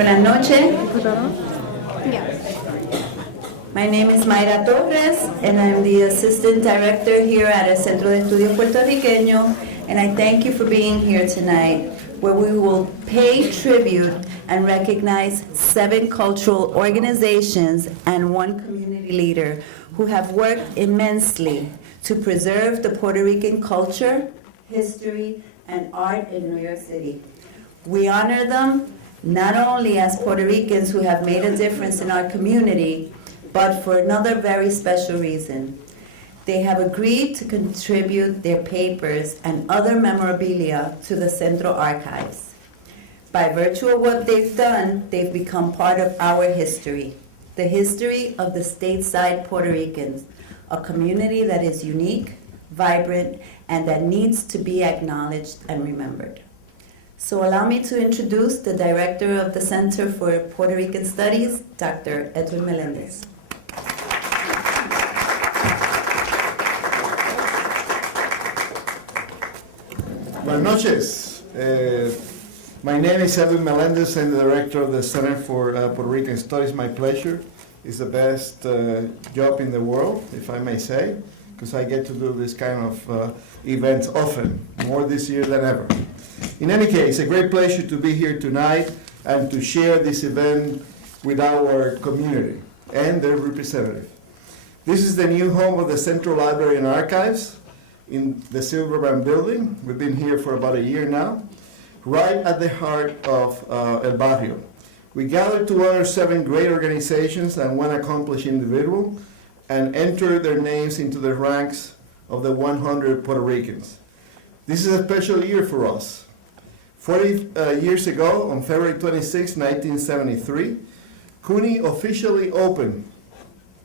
Buenas noches. My name is Mayra Torres, and I'm the Assistant Director here at el Centro de Estudios Puertorriqueño, and I thank you for being here tonight, where we will pay tribute and recognize 7 cultural organizations and 1 community leader who have worked immensely to preserve the Puerto Rican culture, history, and art in New York City. We honor them not only as Puerto Ricans who have made a difference in our community, but for another very special reason. They have agreed to contribute their papers and other memorabilia to the Centro Archives. By virtue of what they've done, they've become part of our history, the history of the stateside Puerto Ricans, a community that is unique, vibrant, and that needs to be acknowledged and remembered. So allow me to introduce the Director of the Center for Puerto Rican Studies, Dr. Edwin Melendez. Buenas noches. My name is Edwin Melendez. I'm the Director of the Center for Puerto Rican Studies. My pleasure. It's the best job in the world, if I may say, because I get to do this kind of events often, more this year than ever. In any case, a great pleasure to be here tonight and to share this event with our community and their representative. This is the new home of the Centro Library and Archives in the Silverman building. We've been here for about a year now, right at the heart of El Barrio. We gathered to honor 7 great organizations and 1 accomplished individual and enter their names into the ranks of the 100 Puerto Ricans. This is a special year for us. 40 years ago, on February 26, 1973, CUNY officially opened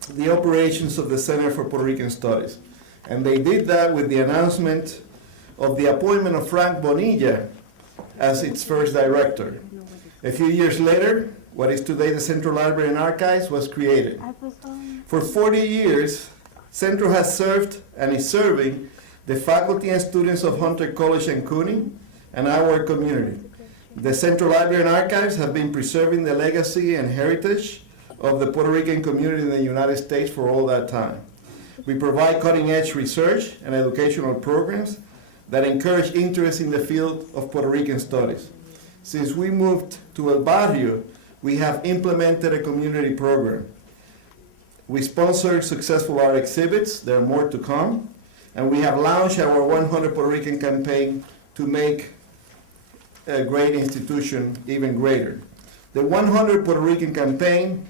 the operations of the Center for Puerto Rican Studies. And they did that with the announcement of the appointment of Frank Bonilla as its first director. A few years later, what is today the Central Library and Archives was created. For 40 years, Centro has served and is serving the faculty and students of Hunter College and CUNY and our community. The Central Library and Archives have been preserving the legacy and heritage of the Puerto Rican community in the United States for all that time. We provide cutting-edge research and educational programs that encourage interest in the field of Puerto Rican studies. Since we moved to El Barrio, we have implemented a community program. We sponsor successful art exhibits, there are more to come, and we have launched our 100 Puerto Rican campaign to make a great institution even greater. The 100 Puerto Rican campaign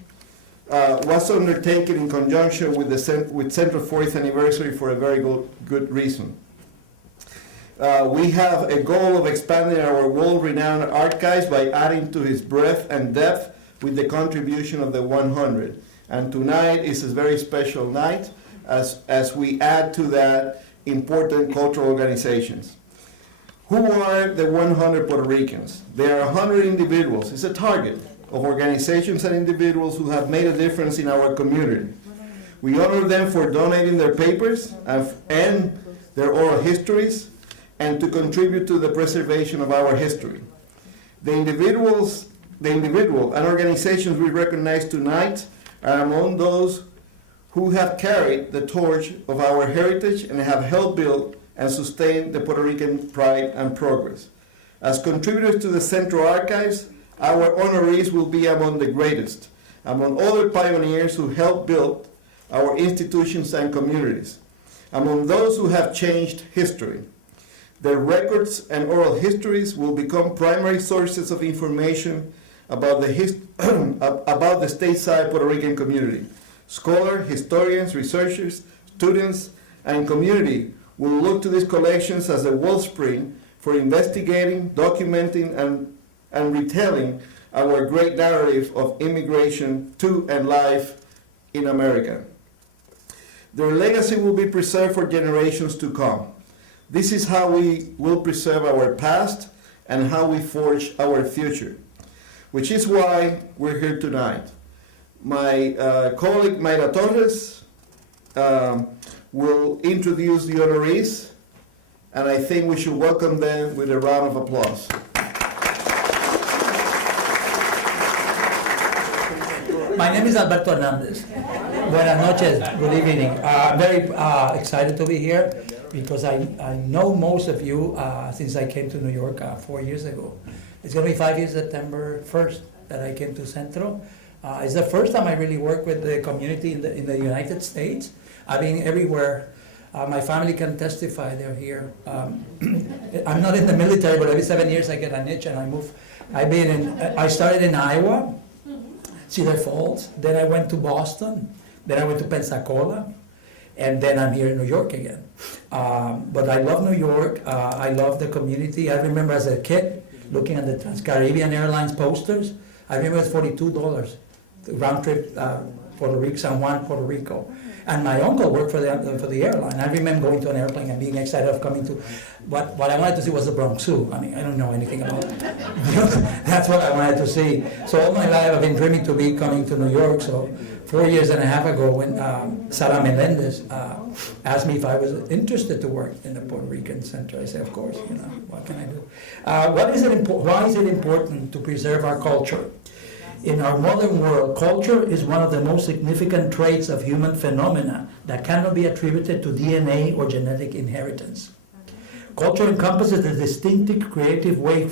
was undertaken in conjunction with Centro's 40th anniversary for a very good reason. We have a goal of expanding our world-renowned archives by adding to its breadth and depth with the contribution of the 100. And tonight is a very special night as we add to that important cultural organizations. Who are the 100 Puerto Ricans? There are 100 individuals. It's a target of organizations and individuals who have made a difference in our community. We honor them for donating their papers and their oral histories and to contribute to the preservation of our history. The individual and organizations we recognize tonight are among those who have carried the torch of our heritage and have helped build and sustain the Puerto Rican pride and progress. As contributors to the Central Archives, our honorees will be among the greatest, among other pioneers who helped build our institutions and communities, among those who have changed history. Their records and oral histories will become primary sources of information about the stateside Puerto Rican community. Scholars, historians, researchers, students, and community will look to these collections as a wellspring for investigating, documenting, and retelling our great narrative of immigration to and life in America. Their legacy will be preserved for generations to come. This is how we will preserve our past and how we forge our future, which is why we're here tonight. My colleague Mayra Torres will introduce the honorees, and I think we should welcome them with a round of applause. My name is Alberto Hernandez. Buenas noches, good evening. I'm very excited to be here because I know most of you since I came to New York 4 years ago. It's going to be 5 years, September 1st, that I came to Centro. It's the first time I really work with the community in the United States. I've been everywhere. My family can testify, they're here. I'm not in the military, but every 7 years I get an itch and I move. I started in Iowa, Cedar Falls, then I went to Boston, then I went to Pensacola, and then I'm here in New York again. But I love New York, I love the community. I remember as a kid looking at the Trans-Caribbean Airlines posters. I remember it was $42, round trip, Puerto Rico, San Juan, Puerto Rico. And my uncle worked for the airline. I remember going to an airplane and being excited of coming to, what I wanted to see was the Bronx Zoo. I mean, I don't know anything about it. That's what I wanted to see. So all my life I've been dreaming to be coming to New York. So 4.5 years ago when Sarah Melendez asked me if I was interested to work in the Puerto Rican Center, I said, of course, what can I do? Why is it important to preserve our culture? In our modern world, culture is one of the most significant traits of human phenomena that cannot be attributed to DNA or genetic inheritance. Culture encompasses the distinctive creative way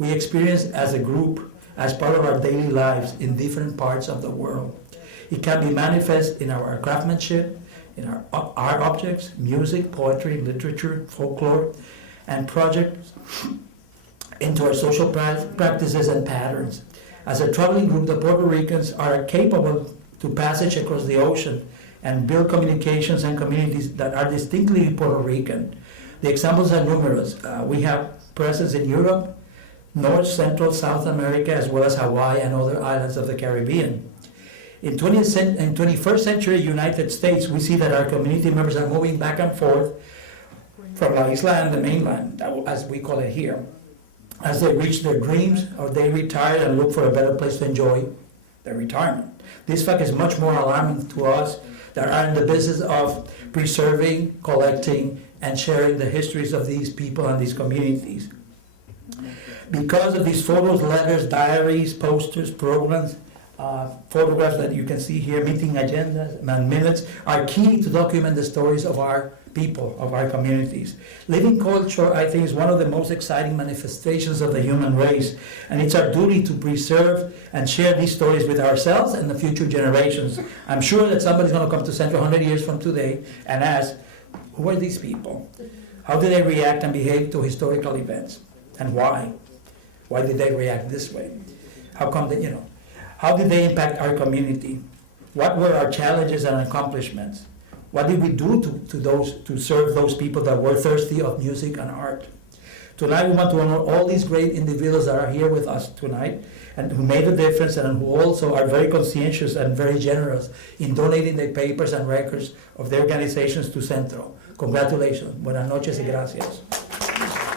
we experience as a group, as part of our daily lives in different parts of the world. It can be manifest in our craftsmanship, in our art objects, music, poetry, literature, folklore, and projects into our social practices and patterns. As a traveling group, the Puerto Ricans are capable to passage across the ocean and build communications and communities that are distinctly Puerto Rican. The examples are numerous. We have presence in Europe, North, Central, South America, as well as Hawaii and other islands of the Caribbean. In 21st century United States, we see that our community members are moving back and forth from La Isla and the mainland, as we call it here, as they reach their dreams or they retire and look for a better place to enjoy their retirement. This fact is much more alarming to us that are in the business of preserving, collecting, and sharing the histories of these people and these communities. Because of these photos, letters, diaries, posters, programs, photographs that you can see here, meeting agendas and minutes, are key to document the stories of our people, of our communities. Living culture, I think, is one of the most exciting manifestations of the human race, and it's our duty to preserve and share these stories with ourselves and the future generations. I'm sure that somebody's going to come to Centro 100 years from today and ask, who are these people? How do they react and behave to historical events? And why? Why did they react this way? How come they, how did they impact our community? What were our challenges and accomplishments? What did we do to serve those people that were thirsty of music and art? Tonight we want to honor all these great individuals that are here with us tonight and who made a difference and who also are very conscientious and very generous in donating their papers and records of their organizations to Centro. Congratulations. Buenas noches y gracias.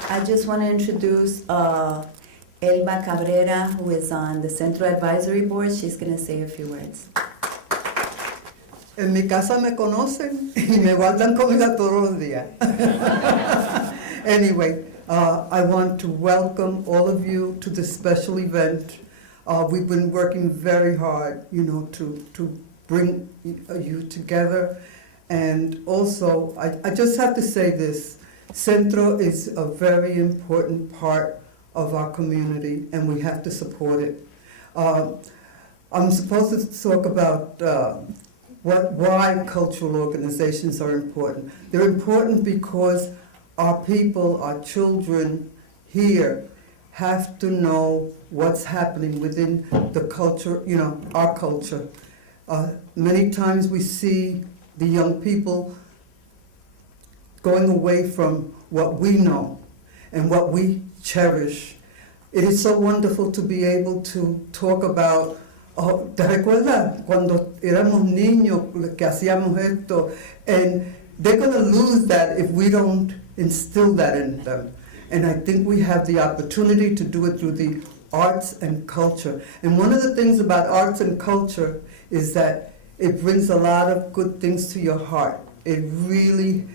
I just want to introduce Elba Cabrera, who is on the Centro Advisory Board. She's going to say a few words. En mi casa me conocen y me guardan comida todos los días. Anyway, I want to welcome all of you to this special event. We've been working very hard, to bring you together. And also, I just have to say this, Centro is a very important part of our community, and we have to support it. I'm supposed to talk about why cultural organizations are important. They're important because our people, our children here, have to know what's happening within the culture, our culture. Many times we see the young people going away from what we know and what we cherish. It is so wonderful to be able to talk about, ¿te recuerdas cuando éramos niños que hacíamos esto? And they're going to lose that if we don't instill that in them. And I think we have the opportunity to do it through the arts and culture. And one of the things about arts and culture is that it brings a lot of good things to your heart. It really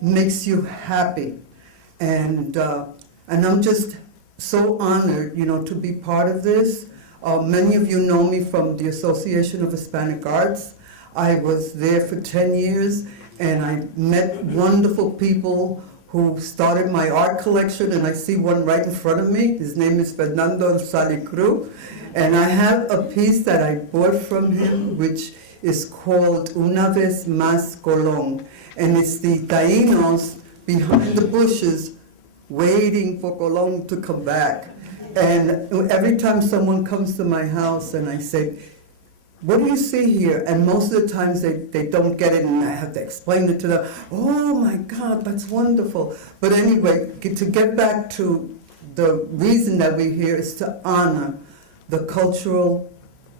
makes you happy. And I'm just so honored, to be part of this. Many of you know me from the Association of Hispanic Arts. I was there for 10 years, and I met wonderful people who started my art collection, and I see one right in front of me. His name is Fernando Salicru, and I have a piece that I bought from him, which is called Una vez más Colón, and it's the Taínos behind the bushes waiting for Colón to come back. And every time someone comes to my house and I say, what do you see here? And most of the times they don't get it, and I have to explain it to them. Oh my God, that's wonderful. But anyway, to get back to the reason that we're here is to honor the cultural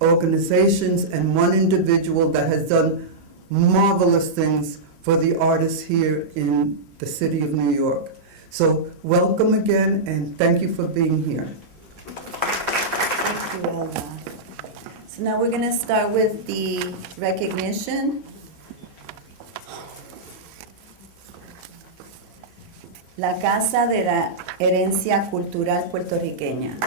organizations and one individual that has done marvelous things for the artists here in the city of New York. So welcome again, and thank you for being here. Thank you, Elma. So now we're going to start with the recognition. La Casa de la Herencia Cultural Puertorriqueña.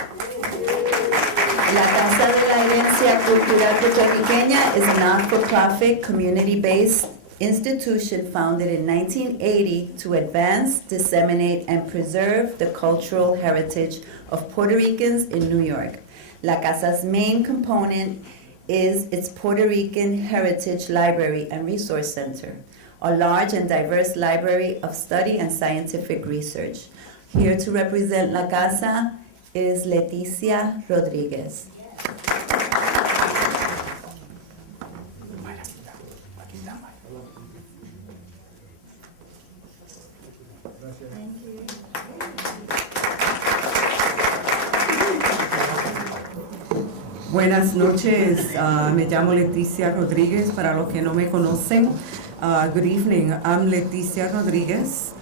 La Casa de la Herencia Cultural Puertorriqueña is a not-for-profit, community-based institution founded in 1980 to advance, disseminate, and preserve the cultural heritage of Puerto Ricans in New York. La Casa's main component is its Puerto Rican Heritage Library and Resource Center, a large and diverse library of study and scientific research. Here to represent La Casa is Leticia Rodriguez. Buenas noches, me llamo Leticia Rodriguez, para los que no me conocen. Good evening, I'm Leticia Rodriguez,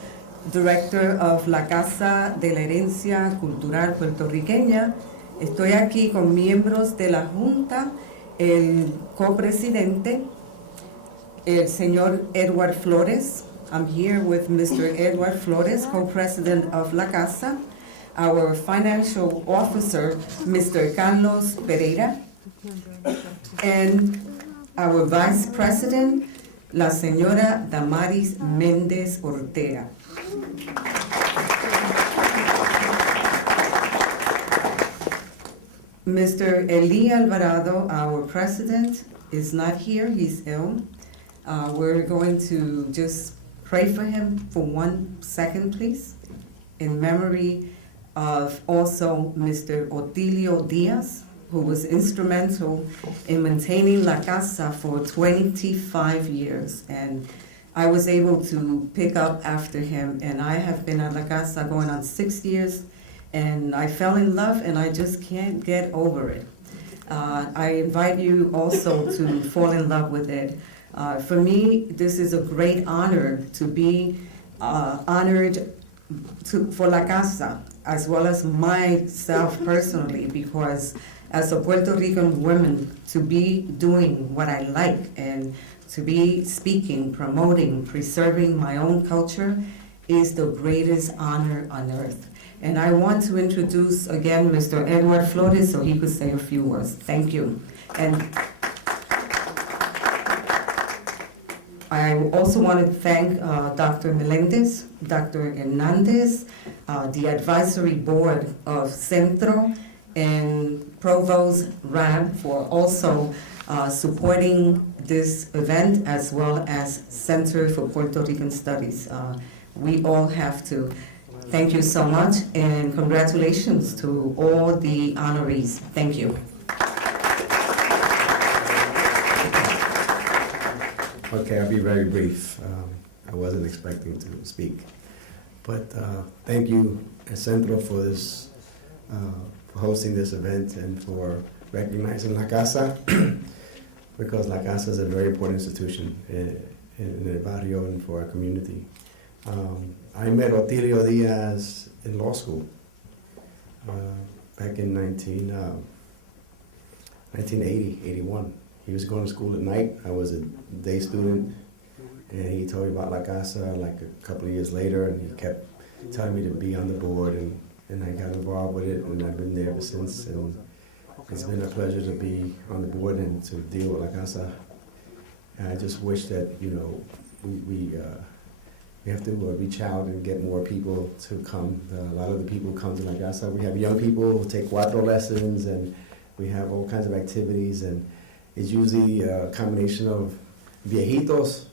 Director of La Casa de la Herencia Cultural Puertorriqueña. Estoy aquí con miembros de la Junta, el copresidente, el señor Edward Flores. I'm here with Mr. Edward Flores, co-president of La Casa. Our financial officer, Mr. Carlos Pereira, and our vice president, la señora Damaris Méndez Ortega. Mr. Eli Alvarado, our president, is not here, he's ill. We're going to just pray for him for 1 second, please, in memory of also Mr. Otilio Diaz, who was instrumental in maintaining La Casa for 25 years. And I was able to pick up after him, and I have been at La Casa going on 6 years, and I fell in love, and I just can't get over it. I invite you also to fall in love with it. For me, this is a great honor to be honored for La Casa, as well as myself personally, because as a Puerto Rican woman, to be doing what I like and to be speaking, promoting, preserving my own culture is the greatest honor on earth. And I want to introduce again Mr. Edward Flores so he could say a few words. Thank you. And I also want to thank Dr. Melendez, Dr. Hernandez, the advisory board of Centro, and Provost Rab for also supporting this event, as well as Center for Puerto Rican Studies. We all have to thank you so much, and congratulations to all the honorees. Thank you. Okay, I'll be very brief. I wasn't expecting to speak. But thank you, Centro, for this, for hosting this event and for recognizing La Casa, because La Casa is a very important institution in the barrio and for our community. I met Otilio Diaz in law school back in 1980, 81. He was going to school at night. I was a day student, and he told me about La Casa like a couple of years later, and he kept telling me to be on the board, and I got involved with it, and I've been there ever since. And It's been a pleasure to be on the board and to deal with La Casa. And I just wish that, you know, we have to reach out and get more people to come. A lot of the people come to La Casa. We have young people who take cuatro lessons, and we have all kinds of activities, and it's usually a combination of viejitos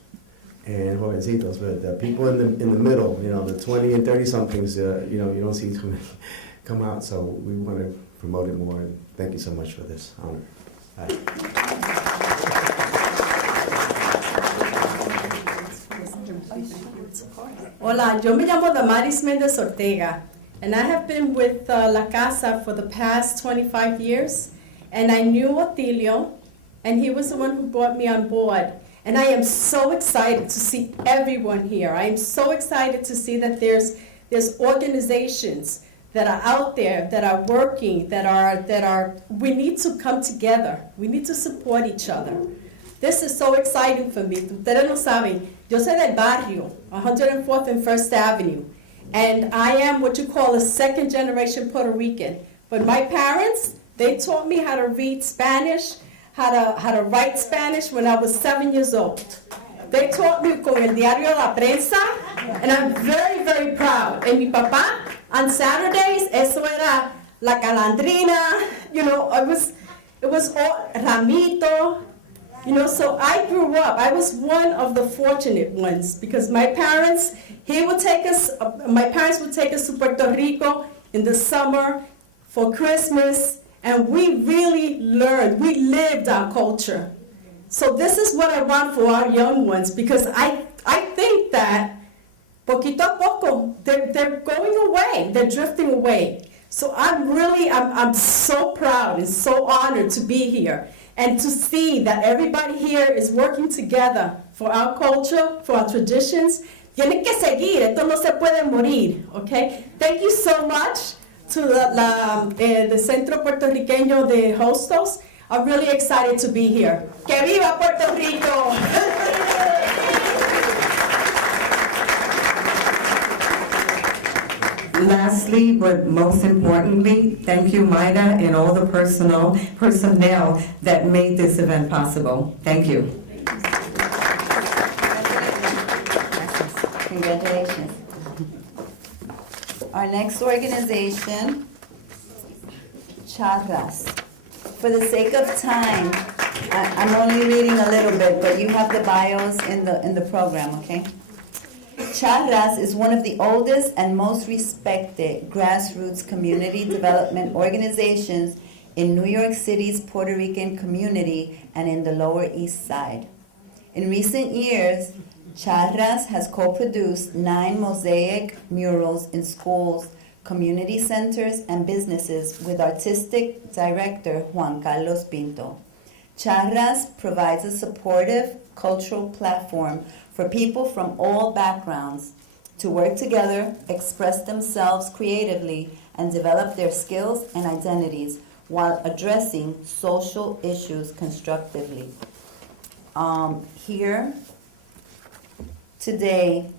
and jovencitos, but the people in the middle, you know, the 20 and 30 somethings, you know, you don't see too many come out. So we want to promote it more, and thank you so much for this honor. Bye. Hola, yo me llamo Damaris Mendez Ortega, and I have been with La Casa for the past 25 years, and I knew Otilio, and he was the one who brought me on board. And I am so excited to see everyone here. I am so excited to see that there's organizations that are out there, that are working, that are, we need to come together. We need to support each other. This is so exciting for me. Ustedes lo saben, yo soy del barrio, 104th and 1st Avenue, and I am what you call a second generation Puerto Rican. But my parents, they taught me how to read Spanish, how to write Spanish when I was 7 years old. They taught me con el diario La Prensa, and I'm very, very proud. And mi papá, on Saturdays, eso era La Calandrina, you know, it was all Ramito, you know, so I grew up. I was one of the fortunate ones because my parents, my parents would take us to Puerto Rico in the summer for Christmas, and we really learned, we lived our culture. So this is what I want for our young ones, because I think that poquito a poco, they're going away, they're drifting away. So I'm so proud and so honored to be here and to see that everybody here is working together for our culture, for our traditions. Tienen que seguir, esto no se puede morir, okay? Thank you so much to the Centro Puertorriqueño de Hostos. I'm really excited to be here. Que viva Puerto Rico! Lastly, but most importantly, thank you, Maida, and all the personnel that made this event possible. Thank you. Congratulations. Our next organization, Charas. For the sake of time, I'm only reading a little bit, but you have the bios in the program, okay? Charas is one of the oldest and most respected grassroots community development organizations in New York City's Puerto Rican community and in the Lower East Side. In recent years, Charas has co-produced 9 mosaic murals in schools, community centers, and businesses with artistic director Juan Carlos Pinto. Charas provides a supportive cultural platform for people from all backgrounds to work together, express themselves creatively, and develop their skills and identities while addressing social issues constructively. Here today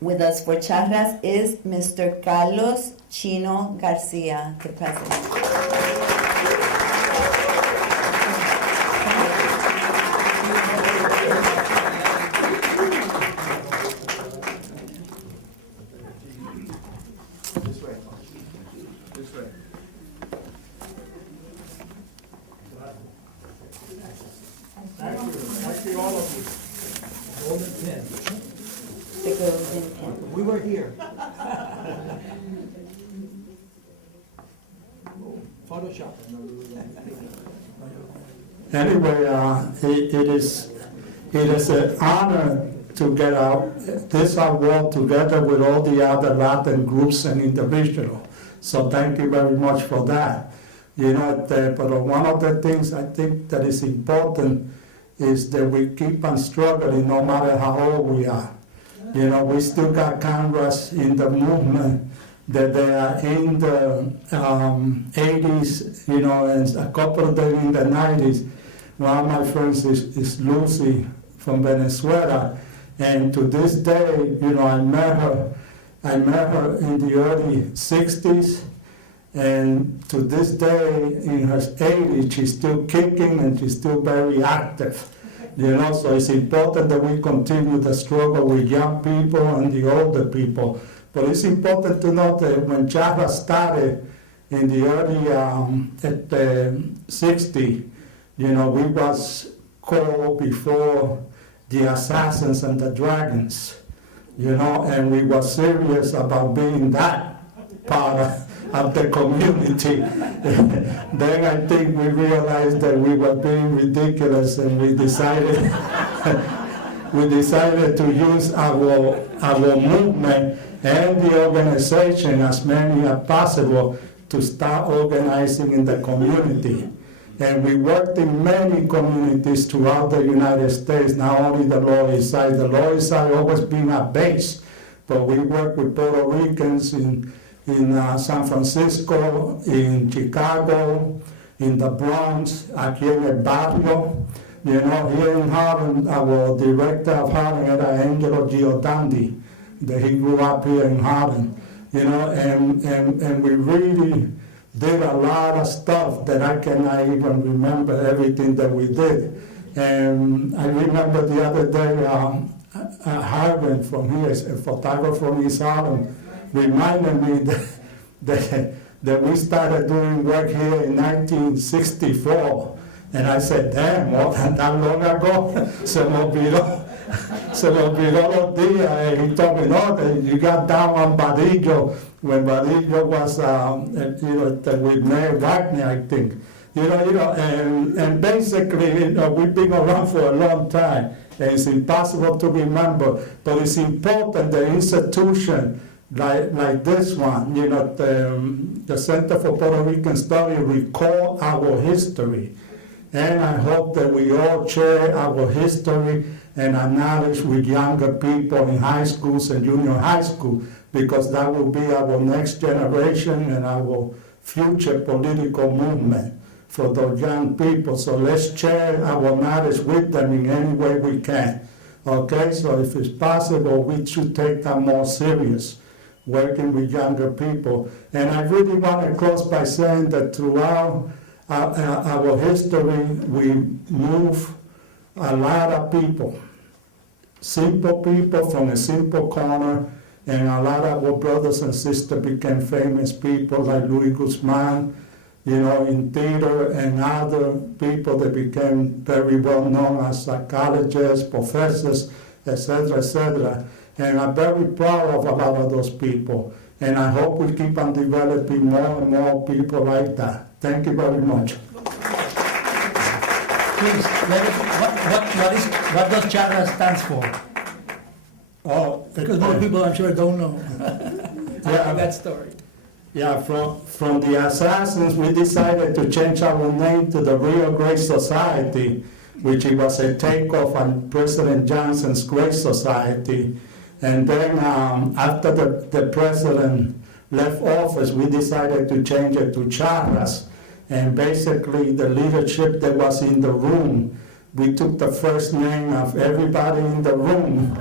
with us for Charas is Mr. Carlos Chino Garcia, the president. We were here. Photoshop. Anyway, it is an honor to get this award together with all the other Latin groups and individuals. So thank you very much for that. You know, but one of the things I think that is important is that we keep on struggling no matter how old we are. You know, we still got comrades in the movement that they are in the 80s, you know, and a couple of them in the 90s. One of my friends is Lucy from Venezuela, and to this day, you know, I met her in the early 60s, And to this day, in her 80s, she's still kicking and she's still very active. You know, so it's important that we continue the struggle with young people and the older people. But it's important to note that when Charas started in the early 60s, you know, we was called before the Assassins and the Dragons, you know, and we were serious about being that part of the community. Then I think we realized that we were being ridiculous, and we decided to use our movement and the organization, as many as possible, to start organizing in the community. And we worked in many communities throughout the United States, not only the Lower East Side. The Lower East Side always been a base, but we work with Puerto Ricans in San Francisco, in Chicago, in the Bronx, aquí en el barrio. You know, here in Harlem, our director of Harlem era Angelo Giordandi, that he grew up here in Harlem. You know, and we really did a lot of stuff that I cannot even remember everything that we did. And I remember the other day, Harvin from here, a photographer from East Harlem, reminded me that we started doing work here in 1964. And I said, damn, more than that long ago? Se me olvidó los días. And he told me, no, that you got down on Badillo, when Badillo was, with Mayor Wagner, I think. And basically, we've been around for a long time, and it's impossible to remember, but it's important the institution like this one, the Center for Puerto Rican Studies, recall our history. And I hope that we all share our history and our knowledge with younger people in high schools and junior high school, because that will be our next generation and our future political movement for those young people. So let's share our knowledge with them in any way we can. Okay, so if it's possible, we should take that more serious, working with younger people. And I really want to close by saying that throughout our history, we move a lot of people, simple people from a simple corner, and a lot of our brothers and sisters became famous people like Louis Guzman, in theater, and other people that became very well known as psychologists, professors, etc., etc. And I'm very proud of a lot of those people. And I hope we keep on developing more and more people like that. Thank you very much. Please, what does Charas stands for? Oh, Because most people, I'm sure, don't know. Yeah. That story. Yeah, from the Assassins, we decided to change our name to the Real Grace Society, which it was a takeoff on President Johnson's Grace Society. And then after the president left office, we decided to change it to Charas. And basically, the leadership that was in the room, we took the first name of everybody in the room,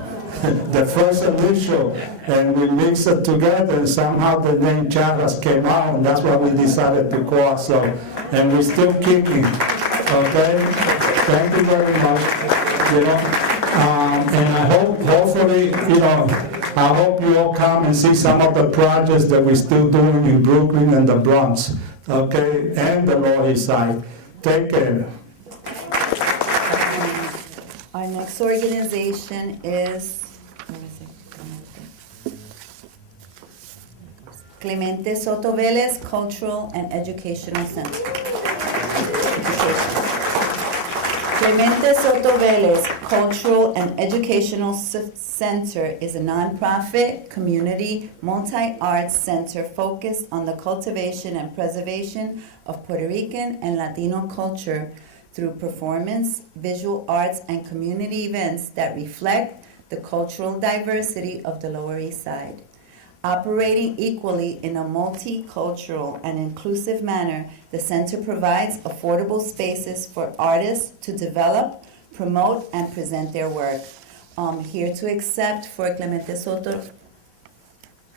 the first initial, and we mixed it together, and somehow the name Charas came out, and that's what we decided to call ourselves. And we're still kicking, okay? Thank you very much. And I hopefully, I hope you all come and see some of the projects that we're still doing in Brooklyn and the Bronx, okay, and the Lower East Side. Take care. Our next organization is Clemente Soto Vélez Cultural and Educational Center. Clemente Soto Vélez Cultural and Educational Center is a nonprofit, community, multi-arts center focused on the cultivation and preservation of Puerto Rican and Latino culture through performance, visual arts, and community events that reflect the cultural diversity of the Lower East Side. Operating equally in a multicultural and inclusive manner, the center provides affordable spaces for artists to develop, promote, and present their work. Here to accept for Clemente Soto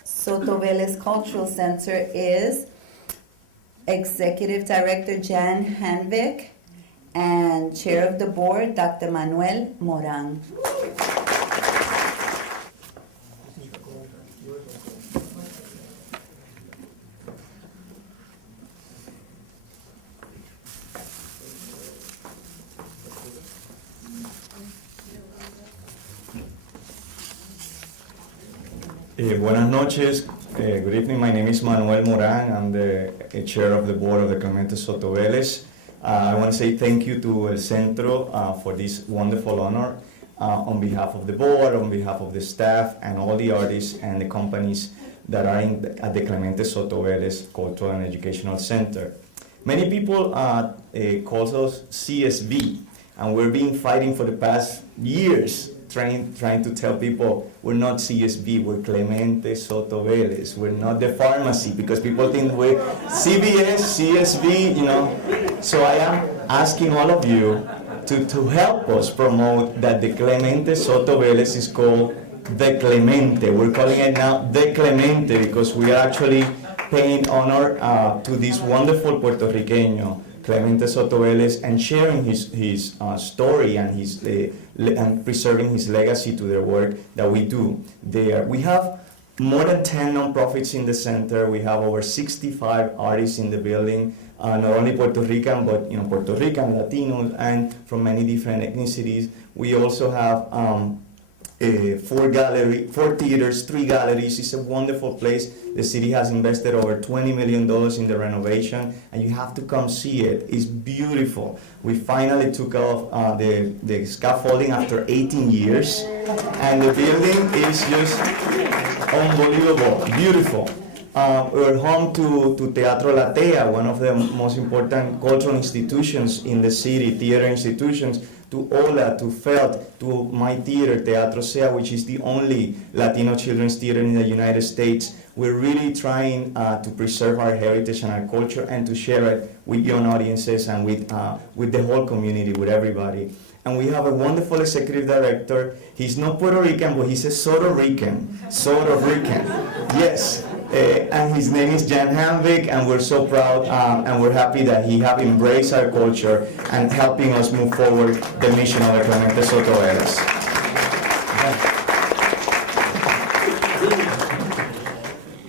Vélez Cultural Center is Executive Director Jan Hanvik, and Chair of the Board, Dr. Manuel Moran. Buenas noches. Good evening. My name is Manuel Moran. I'm the chair of the board of the Clemente Soto Vélez. I want to say thank you to El Centro for this wonderful honor on behalf of the board, on behalf of the staff, and all the artists and the companies that are at the Clemente Soto Vélez Cultural and Educational Center. Many people call us CSV, and we've been fighting for the past years trying to tell people we're not CSV, we're Clemente Soto Vélez. We're not the pharmacy, because people think we're CVS, CSV, you know. So I am asking all of you to help us promote that the Clemente Soto Vélez is called the Clemente. We're calling it now the Clemente because we are actually paying honor to this wonderful Puertorriqueño, Clemente Soto Vélez, and sharing his story and his and preserving his legacy to the work that we do there. We have more than 10 nonprofits in the center. We have over 65 artists in the building, not only Puerto Rican, but Puerto Rican, Latinos, and from many different ethnicities. We also have 4 theaters, 3 galleries. It's a wonderful place. The city has invested over $20 million in the renovation, and you have to come see it. It's beautiful. We finally took off the scaffolding after 18 years, and the building is just unbelievable, beautiful. We're home to Teatro La Tea, one of the most important cultural institutions in the city, theater institutions, to Ola, to Felt, to my theater, Teatro Sea, which is the only Latino children's theater in the United States. We're really trying to preserve our heritage and our culture and to share it with young audiences and with the whole community, with everybody. And we have a wonderful executive director. He's not Puerto Rican, but he's a Soto Rican. Soto Rican, yes. And his name is Jan Hanvik, and we're so proud and we're happy that he have embraced our culture and helping us move forward the mission of the Clemente Soto Vélez.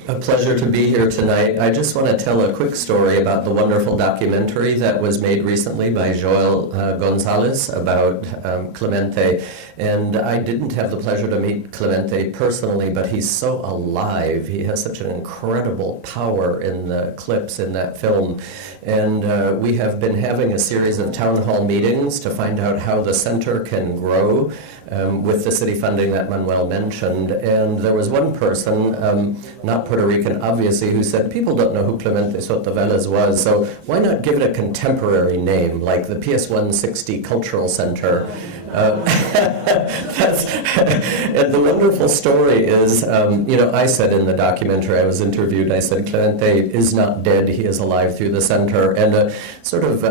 A pleasure to be here tonight. I just want to tell a quick story about the wonderful documentary that was made recently by Joel Gonzalez about Clemente. And I didn't have the pleasure to meet Clemente personally, but he's so alive. He has such an incredible power in the clips in that film. And we have been having a series of town hall meetings to find out how the center can grow with the city funding that Manuel mentioned. And there was one person, not Puerto Rican obviously, who said, people don't know who Clemente Soto Vélez was, so why not give it a contemporary name, like the PS 160 Cultural Center? And the wonderful story is, I said in the documentary, I was interviewed, I said, Clemente is not dead, he is alive through the center. And a sort of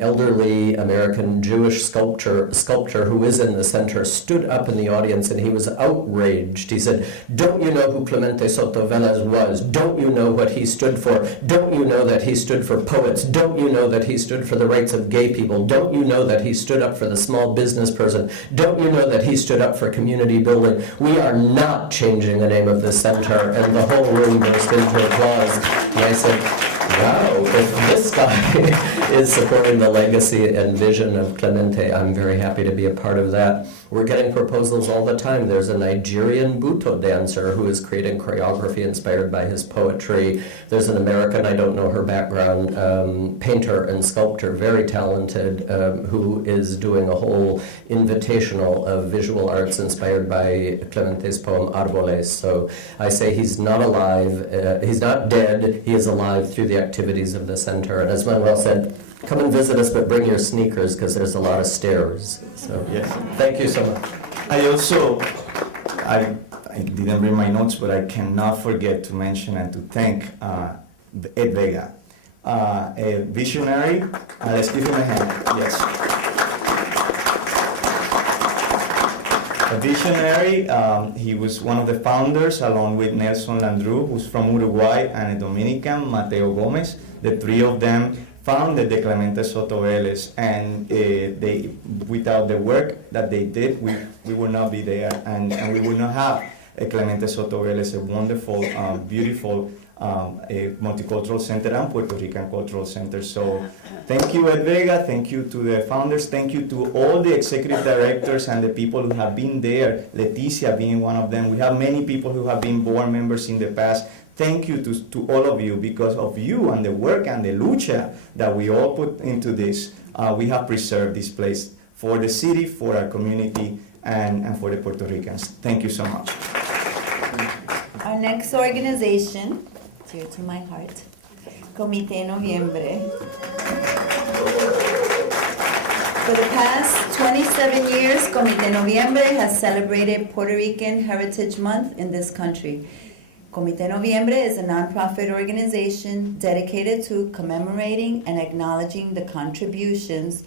elderly American Jewish sculptor who is in the center stood up in the audience and he was outraged. He said, don't you know who Clemente Soto Vélez was? Don't you know what he stood for? Don't you know that he stood for poets? Don't you know that he stood for the rights of gay people? Don't you know that he stood up for the small business person? Don't you know that he stood up for community building? We are not changing the name of this center. And the whole room burst into applause. And I said, wow, if this guy is supporting the legacy and vision of Clemente, I'm very happy to be a part of that. We're getting proposals all the time. There's a Nigerian Buto dancer who is creating choreography inspired by his poetry. There's an American, I don't know her background, painter and sculptor, very talented, who is doing a whole invitational of visual arts inspired by Clemente's poem Árboles. So I say he's not alive, he's not dead, he is alive through the activities of the center. And as Manuel said, come and visit us, but bring your sneakers because there's a lot of stairs. So Yes. thank you so much. I didn't bring my notes, but I cannot forget to mention and to thank Ed Vega, a visionary. Let's give him a hand. Yes. A visionary. He was one of the founders, along with Nelson Landru, who's from Uruguay, and a Dominican, Mateo Gomez. The three of them founded the Clemente Soto Vélez, and they, without the work that they did, we would not be there, and we would not have a Clemente Soto Vélez, a wonderful, beautiful a multicultural center and Puerto Rican cultural center. So thank you, Ed Vega, thank you to the founders, thank you to all the executive directors and the people who have been there, Leticia being one of them. We have many people who have been board members in the past. Thank you to all of you. Because of you and the work and the lucha that we all put into this, we have preserved this place for the city, for our community, and for the Puerto Ricans. Thank you so much. Our next organization, dear to my heart, Comité Noviembre. For the past 27 years, Comité Noviembre has celebrated Puerto Rican Heritage Month in this country. Comité Noviembre is a nonprofit organization dedicated to commemorating and acknowledging the contributions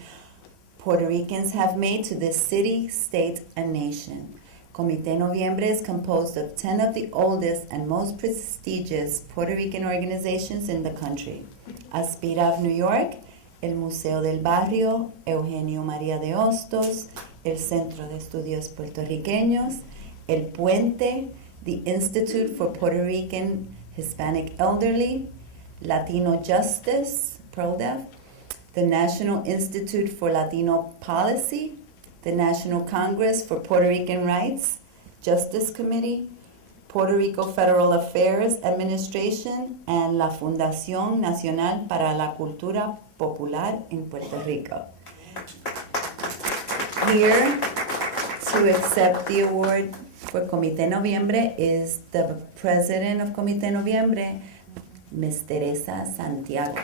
Puerto Ricans have made to this city, state, and nation. Comité Noviembre is composed of 10 of the oldest and most prestigious Puerto Rican organizations in the country. Aspira of New York, el Museo del Barrio, Eugenio María de Hostos, el Centro de Estudios Puertorriqueños, el Puente, the Institute for Puerto Rican Hispanic Elderly, Latino Justice, PRODEF, the National Institute for Latino Policy, the National Congress for Puerto Rican Rights, Justice Committee, Puerto Rico Federal Affairs Administration, and la Fundación Nacional para la Cultura Popular in Puerto Rico. Here to accept the award for Comité Noviembre is the president of Comité Noviembre, Ms. Teresa Santiago.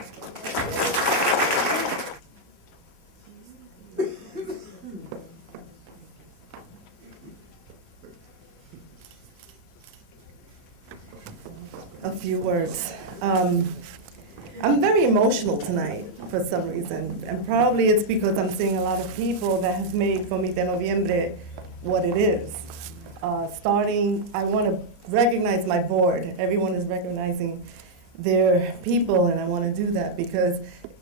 A few words. I'm very emotional tonight for some reason, and probably it's because I'm seeing a lot of people that have made Comité Noviembre what it is. I want to recognize my board. Everyone is recognizing their people, and I want to do that because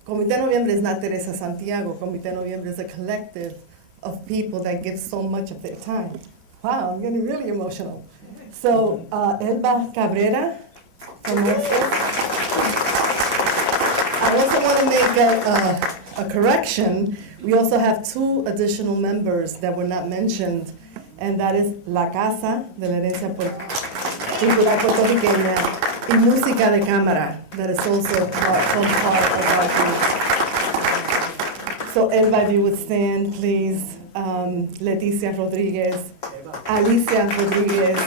Comité Noviembre is not Teresa Santiago. Comité Noviembre is a collective of people that give so much of their time. Wow, I'm getting really emotional. So, Elba Cabrera from Hostos. I also want to make a correction. We also have 2 additional members that were not mentioned, and that is La Casa de la Herencia Puertorriqueña y Música de Cámara, that is also part of our group. So Elba, if you would stand, please. Leticia Rodriguez, Alicia Rodriguez,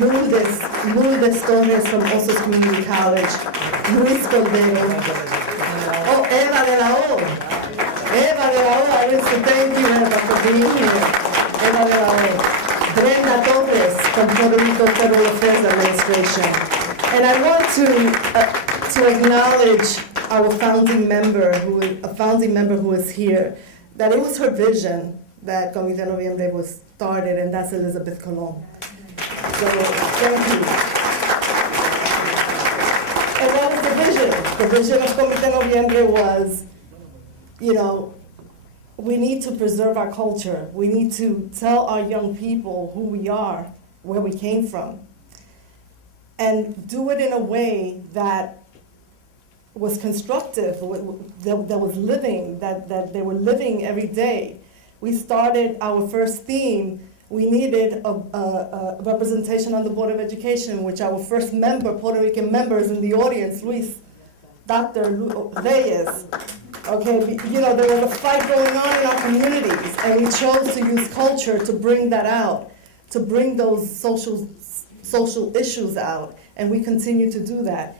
Lourdes Torres from Hostos Community College, Luis Cordero, Eva de la O. I wish to thank you, Eva, for being here. Eva de la O. Brenda Torres from Puerto Rico Federal Affairs Administration. And I want to acknowledge our founding member, who is here, that it was her vision that Comité Noviembre was started, and that's Elizabeth Colon. So, thank you. And that was the vision. The vision of Comité Noviembre was, we need to preserve our culture. We need to tell our young people who we are, where we came from, and do it in a way that was constructive, that was living, that they were living every day. We started our first theme. We needed a representation on the Board of Education, which our first member, Puerto Rican member, is in the audience, Dr. Reyes. Okay, there was a fight going on in our communities, and we chose to use culture to bring that out, to bring those social issues out, and we continue to do that.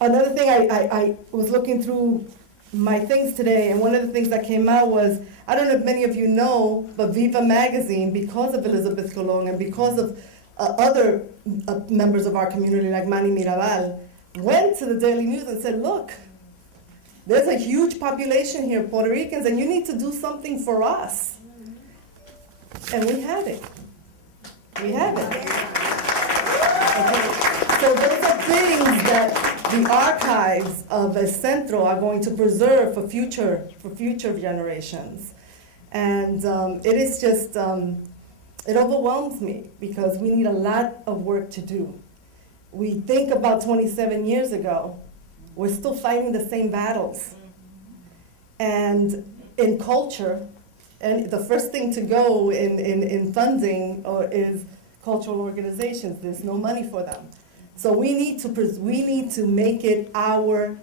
Another thing, I was looking through my things today, and one of the things that came out was, I don't know if many of you know, but Viva Magazine, because of Elizabeth Colon and because of other members of our community like Manny Mirabal, went to the Daily News and said, look, there's a huge population here, Puerto Ricans, and you need to do something for us. And we have it. We have it. Okay. So those are things that the archives of El Centro are going to preserve for future generations. And it is just, it overwhelms me because we need a lot of work to do. We think about 27 years ago, we're still fighting the same battles. And in culture, and the first thing to go in funding is cultural organizations. There's no money for them. So we need to make it our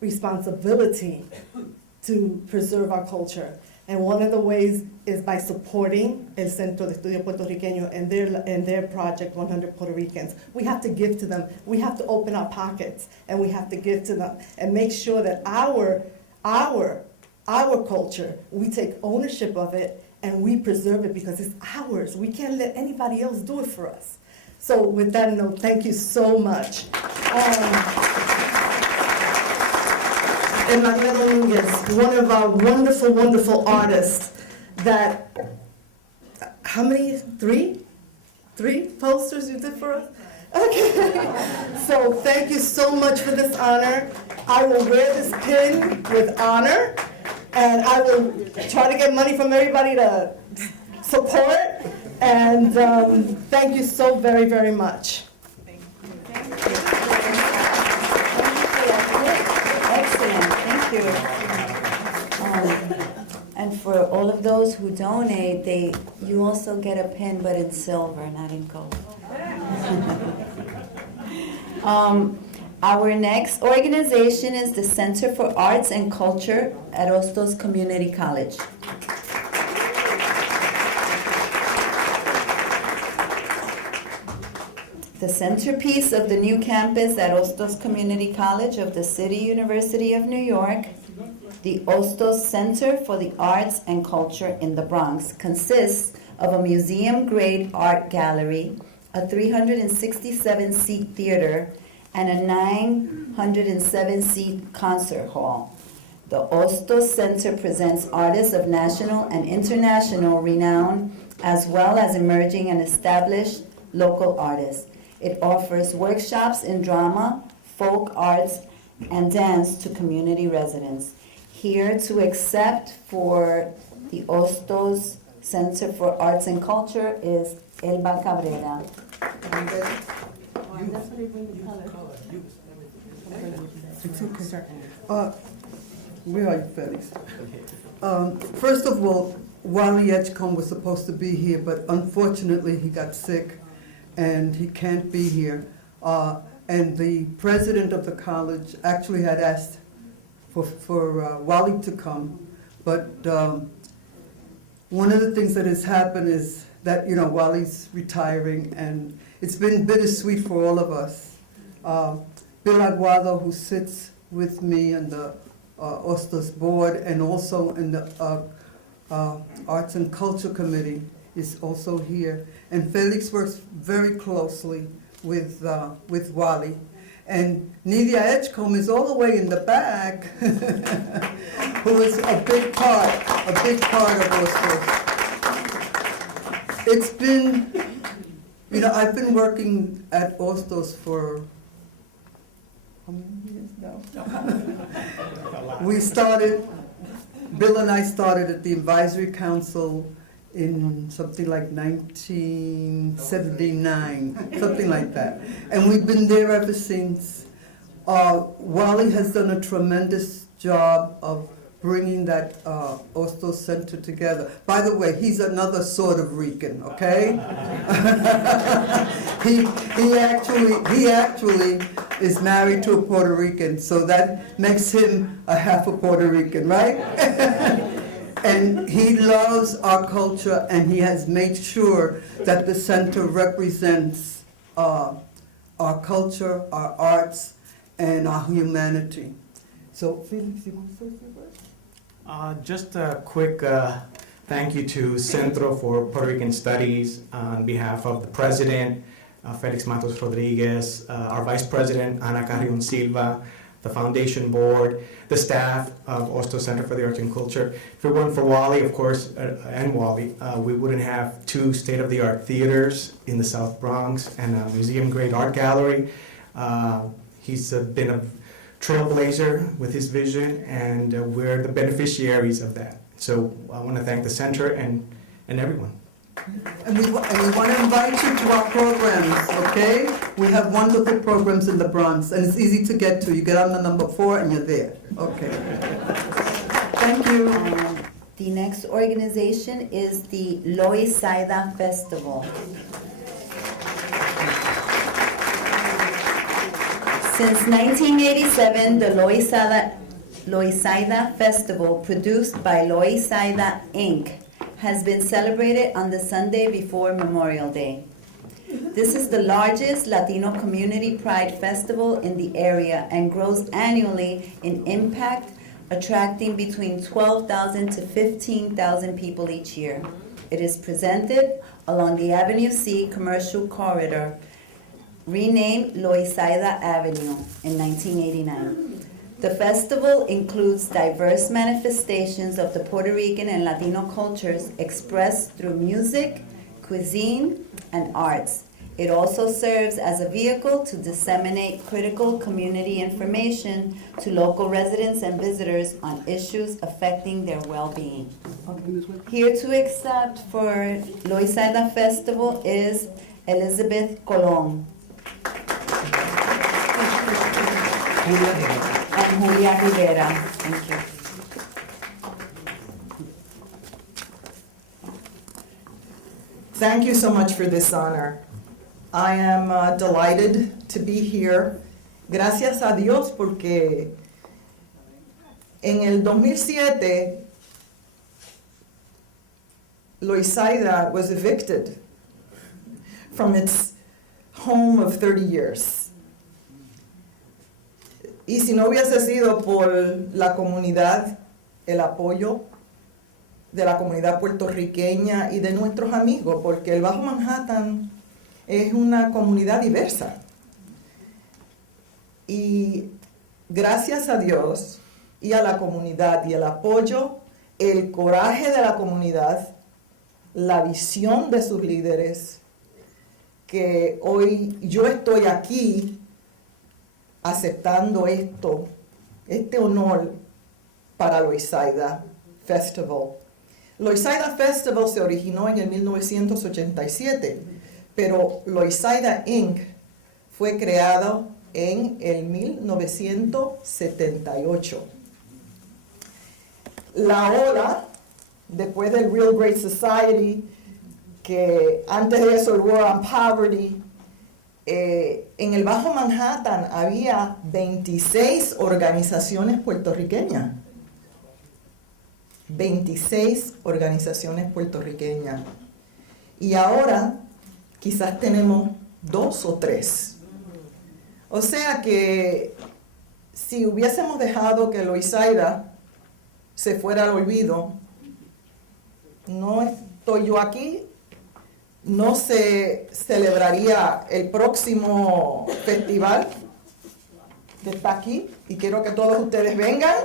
responsibility to preserve our culture. And one of the ways is by supporting El Centro de Estudio Puertorriqueño and their project, 100 Puerto Ricans. We have to give to them. We have to open our pockets and we have to give to them and make sure that our culture, we take ownership of it and we preserve it because it's ours. We can't let anybody else do it for us. So with that note, thank you so much. Emmanuel Dominguez, one of our wonderful, wonderful artists that, how many, three posters you did for us? Okay, so thank you so much for this honor. I will wear this pin with honor, and I will try to get money from everybody to support, and thank you so very, very much. Excellent, thank you. And for all of those who donate, you also get a pin, but in silver, not in gold. Our next organization is the Center for Arts and Culture at Hostos Community College. The centerpiece of the new campus at Hostos Community College of the City University of New York, the Hostos Center for the Arts and Culture in the Bronx, consists of a museum-grade art gallery, a 367-seat theater, and a 907-seat concert hall. The Hostos Center presents artists of national and international renown, as well as emerging and established local artists. It offers workshops in drama, folk arts, and dance to community residents. Here to accept for the Hostos Center for Arts and Culture is Elba Cabrera. Where are you, Felix? First of all, Wally Edgecombe was supposed to be here, but unfortunately he got sick and he can't be here. And the president of the college actually had asked for Wally to come, but one of the things that has happened is that, you know, Wally's retiring, and it's been bittersweet for all of us. Bill Aguado, who sits with me on the Hostos board and also in the Arts and Culture Committee, is also here. And Felix works very closely with Wally. And Nidia Edgecombe is all the way in the back, who is a big part of Hostos. It's been, you know, I've been working at Hostos for how many years now? Bill and I started at the Advisory Council in something like 1979, something like that. And we've been there ever since. Wally has done a tremendous job of bringing that Hostos Center together. By the way, he's another sort of Rican, okay? he actually is married to a Puerto Rican, so that makes him a half a Puerto Rican, right? And he loves our culture, and he has made sure that the center represents our culture, our arts, and our humanity. So, Felix, you want to say something? Just a quick thank you to Centro for Puerto Rican Studies on behalf of the president, Felix Matos Rodriguez, our vice president, Ana Carrion Silva, the foundation board, the staff of Hostos Center for the Arts and Culture. If it weren't for Wally, of course, and Wally, we wouldn't have 2 state-of-the-art theaters in the South Bronx and a museum-grade art gallery. He's been a trailblazer with his vision, and we're the beneficiaries of that. So I want to thank the center and everyone. And we want to invite you to our programs, okay? We have wonderful programs in the Bronx, and it's easy to get to. You get on the number 4 and you're there. Okay. Thank you. The next organization is the Loisaida Festival. Since 1987, the Loisaida Festival, produced by Loisaida Inc., has been celebrated on the Sunday before Memorial Day. This is the largest Latino community pride festival in the area and grows annually in impact, attracting between 12,000 to 15,000 people each year. It is presented along the Avenue C commercial corridor, renamed Loisaida Avenue in 1989. The festival includes diverse manifestations of the Puerto Rican and Latino cultures expressed through music, cuisine, and arts. It also serves as a vehicle to disseminate critical community information to local residents and visitors on issues affecting their well-being. Here to accept for Loisaida Festival is Elizabeth Colon and Julia Rivera. Thank you. Thank you so much for this honor. I am delighted to be here. Gracias a Dios porque en el 2007, Loisaida was evicted from its home of 30 years. Y si no hubiese sido por la comunidad, el apoyo de la comunidad puertorriqueña y de nuestros amigos, porque el Bajo Manhattan es una comunidad diversa. Y gracias a Dios y a la comunidad y el apoyo, el coraje de la comunidad, la visión de sus líderes, que hoy yo estoy aquí aceptando este honor para Loisaida Festival. Loisaida Festival se originó en el 1987, pero Loisaida Inc. fue creado en el 1978. La ola, después del Real Great Society, que antes de eso el War on Poverty, en el Bajo Manhattan había 26 organizaciones puertorriqueñas. 26 organizaciones puertorriqueñas. Y ahora quizás tenemos 2 o 3. O sea que si hubiésemos dejado que Loisaida se fuera al olvido, no estoy yo aquí, no se celebraría el próximo festival que está aquí, y quiero que todos ustedes vengan.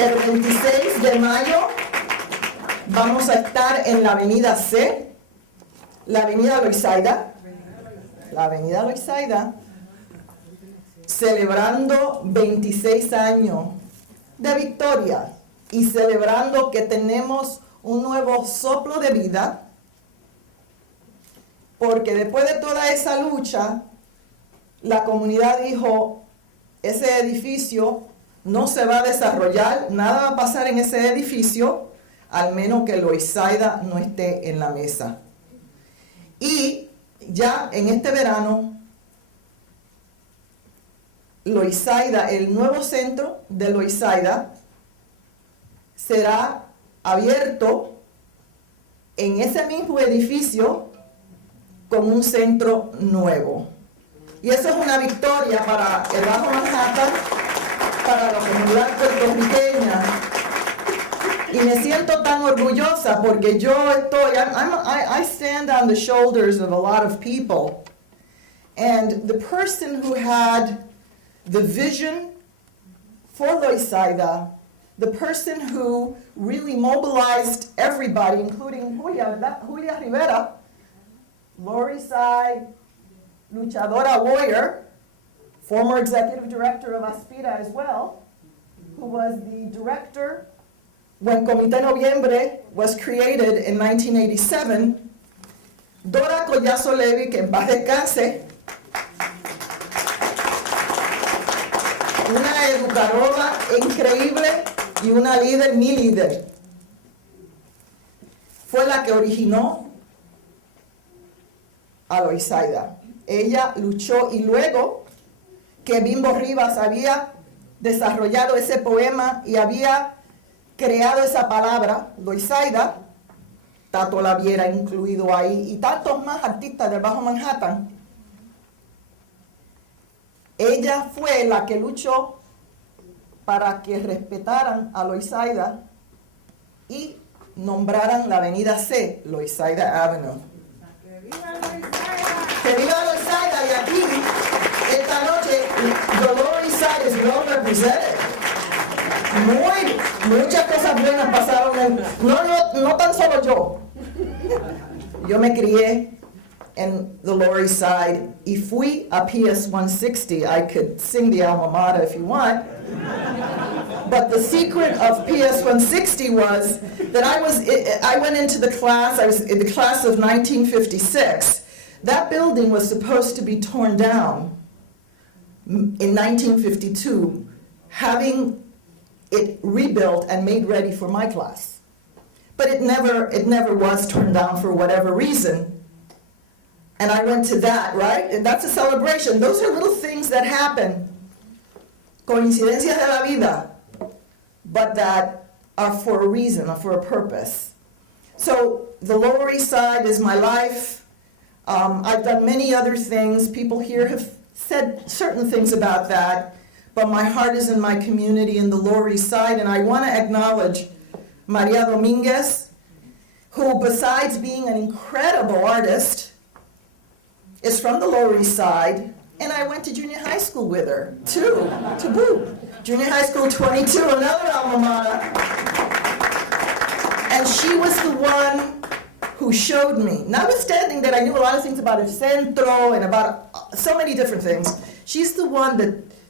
El 26 de mayo vamos a estar en la avenida C, la avenida Loisaida, celebrando 26 años de victoria y celebrando que tenemos un nuevo soplo de vida, porque después de toda esa lucha, la comunidad dijo, ese edificio no se va a desarrollar, nada va a pasar en ese edificio, al menos que Loisaida no esté en la mesa. Y ya en este verano, Loisaida, el nuevo centro de Loisaida, será abierto en ese mismo edificio con un centro nuevo. Y eso es una victoria para el Bajo Manhattan, para la comunidad puertorriqueña. Y me siento tan orgullosa porque yo I stand on the shoulders of a lot of people. And the person who had the vision for Loisaida, the person who really mobilized everybody, including Julia Rivera, Lori Sai, luchadora warrior, former executive director of Aspira as well, who was the director when Comité Noviembre was created in 1987, Dora Collazo Levy, que en paz descanse, una educadora increíble y una líder, mi líder, fue la que originó a Loisaida. Ella luchó y luego que Bimbo Rivas había desarrollado ese poema y había creado esa palabra, Loisaida, Tato la Viera incluido ahí, y tantos más artistas del Bajo Manhattan, ella fue la que luchó para que respetaran a Loisaida y nombraran la avenida C, Loisaida Avenue. ¡Que viva Loisaida! Y aquí, esta noche, the Lower East Side is well represented. Muchas cosas buenas pasaron. No tan solo yo. Yo me crié in the Lower East Side. Y fui a PS 160. I could sing the alma mater if you want. But the secret of PS 160 was that I went into the class, I was in the class of 1956. That building was supposed to be torn down in 1952, having it rebuilt and made ready for my class. But it never was torn down for whatever reason. And I went to that, right? And that's a celebration. Those are little things that happen, coincidencias de la vida, but that are for a reason or for a purpose. So the Lower East Side is my life. I've done many other things. People here have said certain things about that, but my heart is in my community in the Lower East Side, and I want to acknowledge Maria Dominguez, who besides being an incredible artist, is from the Lower East Side, and I went to junior high school with her, too, to boot. Junior high school 22, another alma mater. And she was the one who showed me, notwithstanding that I knew a lot of things about El Centro and about so many different things, she's the one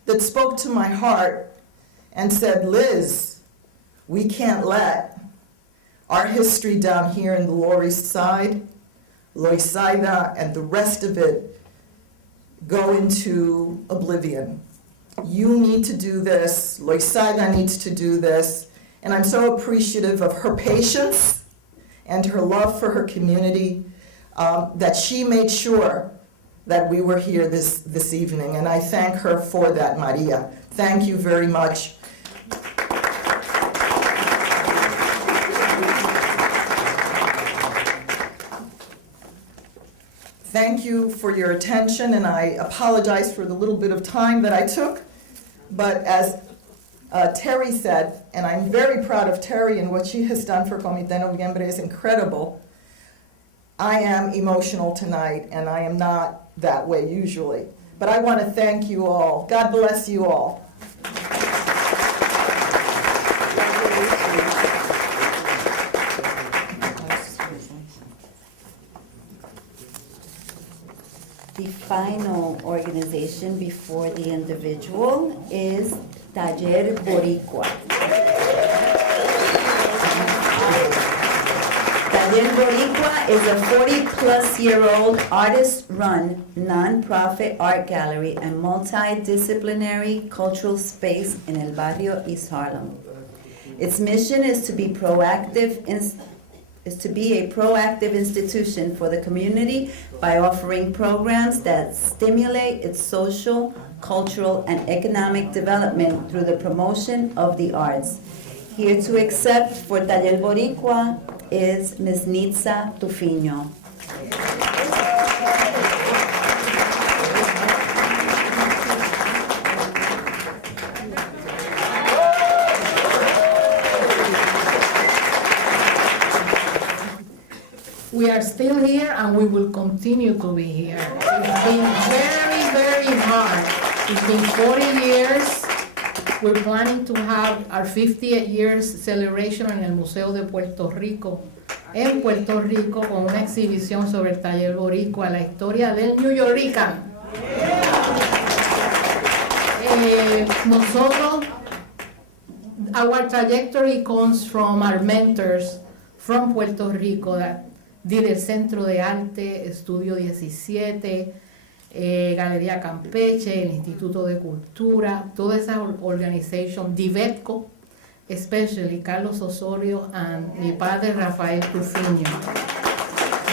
that spoke to my heart and said, Liz, we can't let our history down here in the Lower East Side, Loisaida, and the rest of it go into oblivion. You need to do this, Loisaida needs to do this, and I'm so appreciative of her patience and her love for her community, that she made sure that we were here this evening, and I thank her for that, Maria. Thank you very much. Thank you for your attention, and I apologize for the little bit of time that I took, but as Terry said, and I'm very proud of Terry and what she has done for Comité Noviembre is incredible. I am emotional tonight, and I am not that way usually. But I want to thank you all. God bless you all. The final organization before the individual is Taller Boricua. Taller Boricua is a 40-plus-year-old artist-run, non-profit art gallery and multidisciplinary cultural space in El Barrio, East Harlem. Its mission is to be a proactive institution for the community by offering programs that stimulate its social, cultural, and economic development through the promotion of the arts. Here to accept for Taller Boricua is Ms. Nitza Tufino. We are still here and we will continue to be here. It's been very, very hard. It's been 40 years. We're planning to have our 50th years celebration en el Museo de Puerto Rico, en Puerto Rico, con una exhibición sobre el Taller Boricua, la historia del New Yorican. Nosotros, our trajectory comes from our mentors from Puerto Rico that did el Centro de Arte, Estudio 17, Galería Campeche, el Instituto de Cultura, toda esa organization, Divetco, especially Carlos Osorio and mi padre Rafael Trufiño.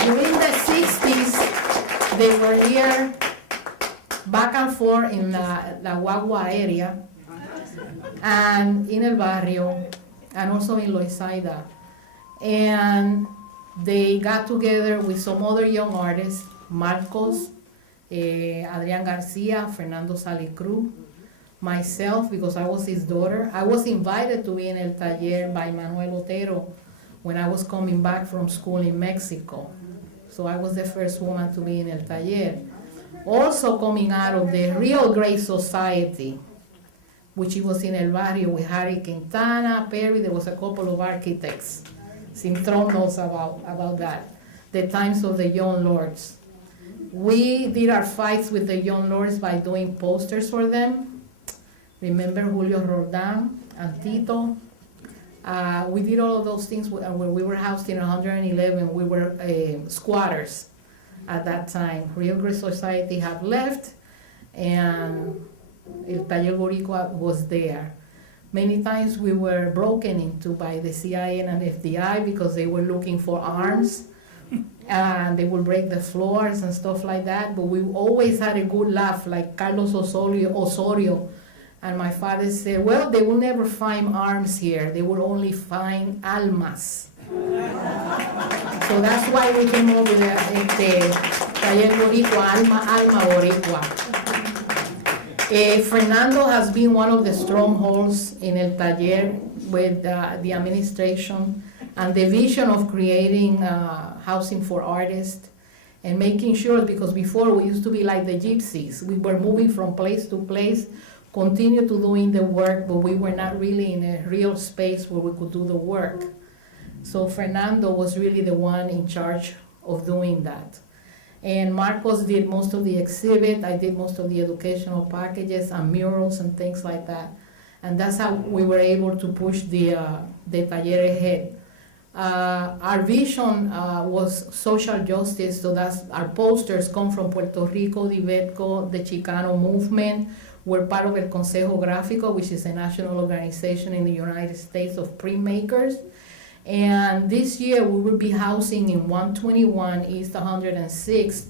During the 60s, they were here back and forth in la Aguado area and in El Barrio and also in Loisaida. And they got together with some other young artists, Marcos, Adrián Garcia, Fernando Salicru, myself, because I was his daughter. I was invited to be in El Taller by Manuel Otero when I was coming back from school in Mexico. So I was the first woman to be in El Taller. Also coming out of the Real Great Society, which was in El Barrio with Harry Quintana, Perry, there was a couple of architects. Sintron knows about that. The times of the Young Lords. We did our fights with the Young Lords by doing posters for them. Remember Julio Roldan and Tito? We did all of those things when we were housed in 111. We were squatters at that time. Real Great Society had left, and El Taller Boricua was there. Many times we were broken into by the CIA and FBI because they were looking for arms, and they would break the floors and stuff like that. But we always had a good laugh, like Carlos Osorio. And my father said, well, they will never find arms here. They will only find almas. So that's why we came over there, Taller Boricua, Alma Boricua. Fernando has been one of the strongholds in El Taller with the administration and the vision of creating housing for artists and making sure, because before we used to be like the gypsies. We were moving from place to place, continue to doing the work, but we were not really in a real space where we could do the work. So Fernando was really the one in charge of doing that. And Marcos did most of the exhibit. I did most of the educational packages and murals and things like that. And that's how we were able to push the taller ahead. Our vision was social justice, so that's our posters come from Puerto Rico, Divetco, the Chicano movement. We're part of El Consejo Gráfico, which is a national organization in the United States of printmakers. And this year we will be housing in 121 East 106th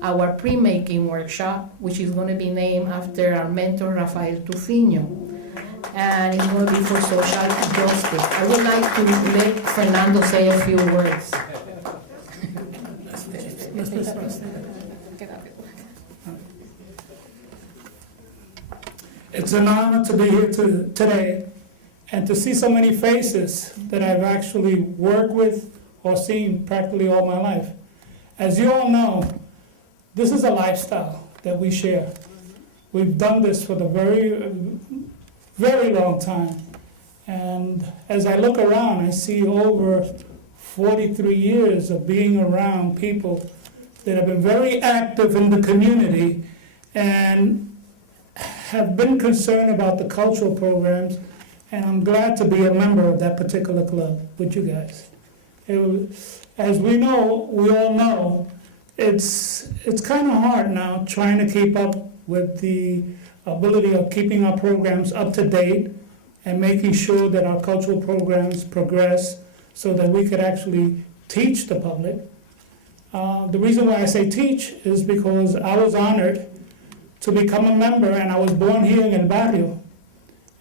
our printmaking workshop, which is going to be named after our mentor Rafael Trufiño. And it's going to be for social justice. I would like to let Fernando say a few words. It's an honor to be here today and to see so many faces that I've actually worked with or seen practically all my life. As you all know, this is a lifestyle that we share. We've done this for the very long time. And as I look around, I see over 43 years of being around people that have been very active in the community and have been concerned about the cultural programs, and I'm glad to be a member of that particular club with you guys. As we all know, it's kind of hard now trying to keep up with the ability of keeping our programs up to date and making sure that our cultural programs progress so that we could actually teach the public. The reason why I say teach is because I was honored to become a member, and I was born here in El Barrio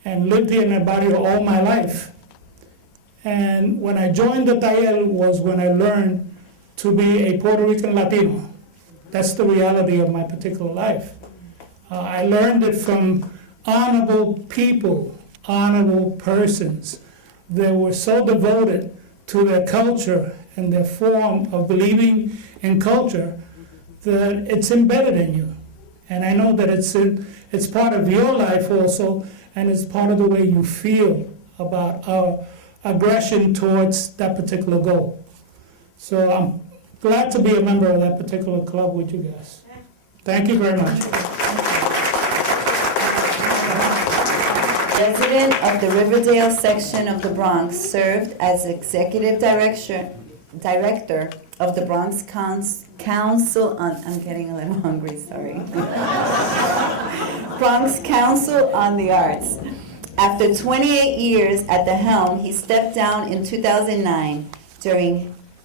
and lived here in El Barrio all my life. And when I joined the taller was when I learned to be a Puerto Rican Latino. That's the reality of my particular life. I learned it from honorable people, honorable persons that were so devoted to their culture and their form of believing in culture that it's embedded in you. And I know that it's part of your life also, and it's part of the way you feel about our aggression towards that particular goal. So I'm glad to be a member of that particular club with you guys. Thank you very much. Resident of the Riverdale section of the Bronx, served as executive director of the Bronx Council on, I'm getting a little hungry, sorry. Bronx Council on the Arts. After 28 years at the helm, he stepped down in 2009.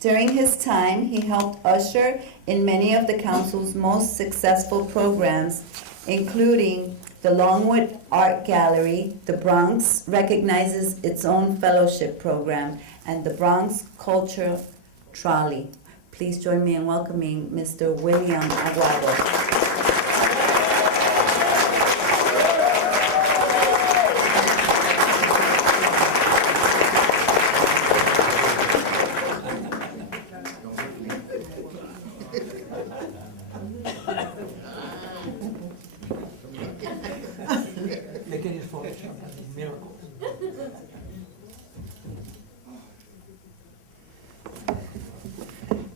During his time, he helped usher in many of the council's most successful programs, including the Longwood Art Gallery. The Bronx recognizes its own fellowship program, and the Bronx Culture Trolley. Please join me in welcoming Mr. William Aguado.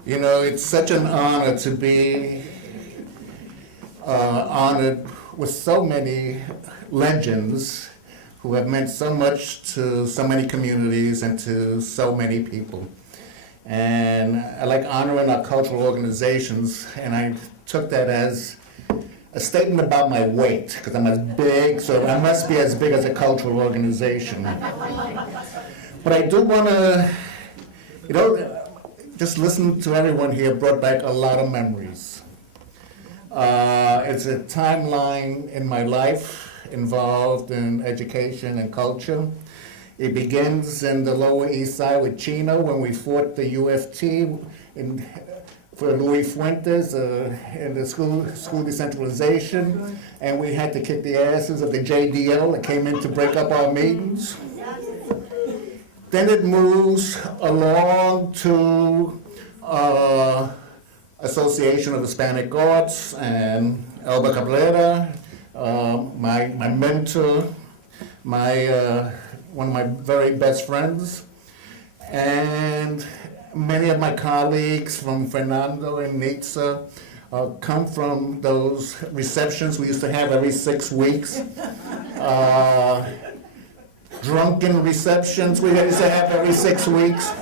You know, it's such an honor to be honored with so many legends who have meant so much to so many communities and to so many people. And I like honoring our cultural organizations, and I took that as a statement about my weight, because I'm as big, so I must be as big as a cultural organization. But I do want to, you know, just listening to everyone here brought back a lot of memories. It's a timeline in my life involved in education and culture. It begins in the Lower East Side with Chino when we fought the UFT for Luis Fuentes in the school decentralization, and we had to kick the asses of the JDL that came in to break up our meetings. Then it moves along to Association of Hispanic Arts and Elba Cabrera, my mentor, one of my very best friends, and many of my colleagues from Fernando and Nitza come from those receptions we used to have every 6 weeks. Drunken receptions we used to have every 6 weeks.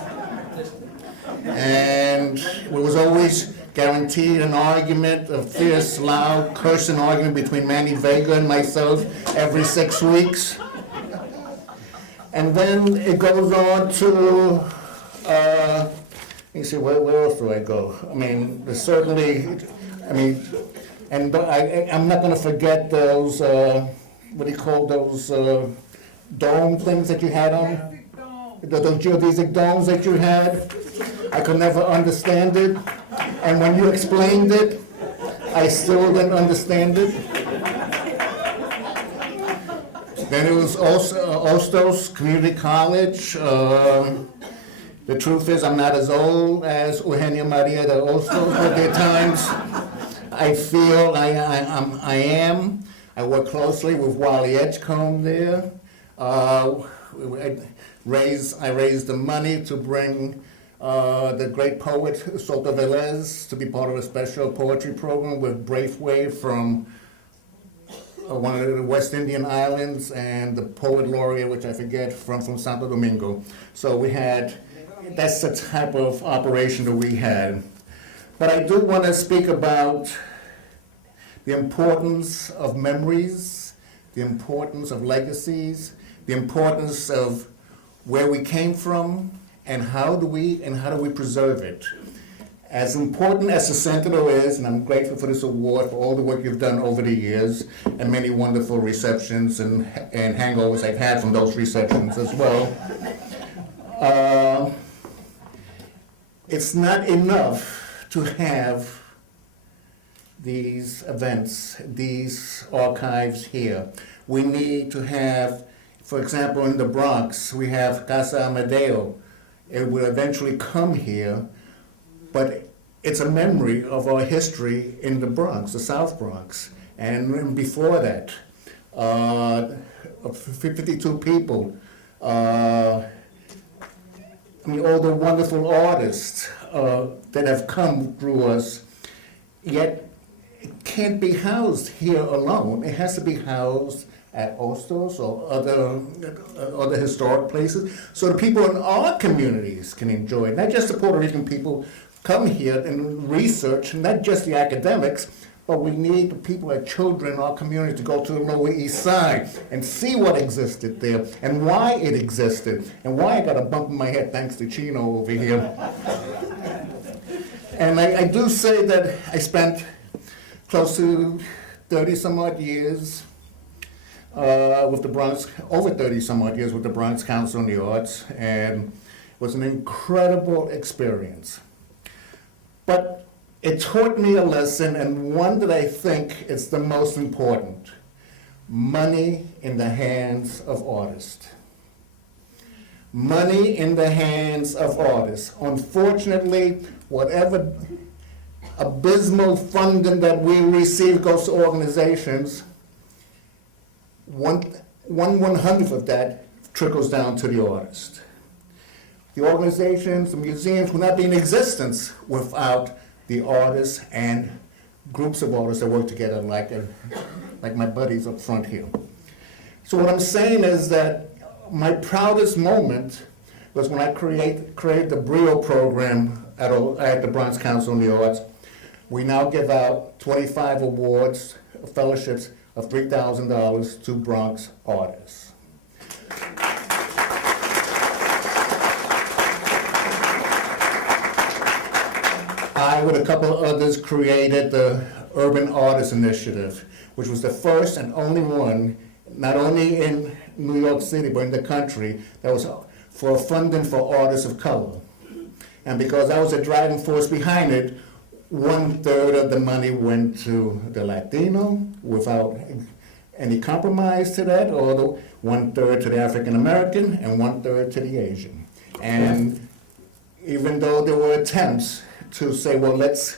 And it was always guaranteed an argument, a fierce, loud, cursing argument between Manny Vega and myself every 6 weeks. And then it goes on to, you see, where else do I go? I mean, there's certainly, and I'm not going to forget those, what do you call those dome things that you had on? Those geodesic domes that you had. I could never understand it. And when you explained it, I still didn't understand it. Then it was also Hostos Community College. The truth is, I'm not as old as Eugenia Maria de Hostos, but there are times I feel I am. I work closely with Wally Edgecombe there. I raised the money to bring the great poet Soto Vélez to be part of a special poetry program with Braithwaite from one of the West Indian islands, and the poet laureate, which I forget, from Santo Domingo. So we had, that's the type of operation that we had. But I do want to speak about the importance of memories, the importance of legacies, the importance of where we came from, and how do we preserve it. As important as the Centro is, and I'm grateful for this award, for all the work you've done over the years, and many wonderful receptions and hangovers I've had from those receptions as well. It's not enough to have these events, these archives here. We need to have, for example, in the Bronx, we have Casa Amadeo. It will eventually come here, but it's a memory of our history in the Bronx, the South Bronx. And before that, 52 people, all the wonderful artists that have come through us, yet it can't be housed here alone. It has to be housed at Hostos or other historic places, so the people in our communities can enjoy it. Not just the Puerto Rican people come here and research, not just the academics, but we need the people, our children, our community to go to the Lower East Side and see what existed there and why it existed and why I got a bump in my head thanks to Chino over here. And I do say that I spent close to 30 some odd years with the Bronx, over 30 some odd years with the Bronx Council on the Arts, and it was an incredible experience. But it taught me a lesson, and one that I think is the most important: money in the hands of artists. Money in the hands of artists. Unfortunately, whatever abysmal funding that we receive goes to organizations. One hundredth of that trickles down to the artist. The organizations, the museums would not be in existence without the artists and groups of artists that work together, like my buddies up front here. So what I'm saying is that my proudest moment was when I created the BRIO program at the Bronx Council on the Arts. We now give out 25 awards, fellowships of $3,000 to Bronx artists. I, with a couple of others, created the Urban Artists Initiative, which was the first and only one, not only in New York City, but in the country, that was for funding for artists of color. And because I was a driving force behind it, 1/3 of the money went to the Latino without any compromise to that, or 1/3 to the African American and 1/3 to the Asian. And even though there were attempts to say, well, let's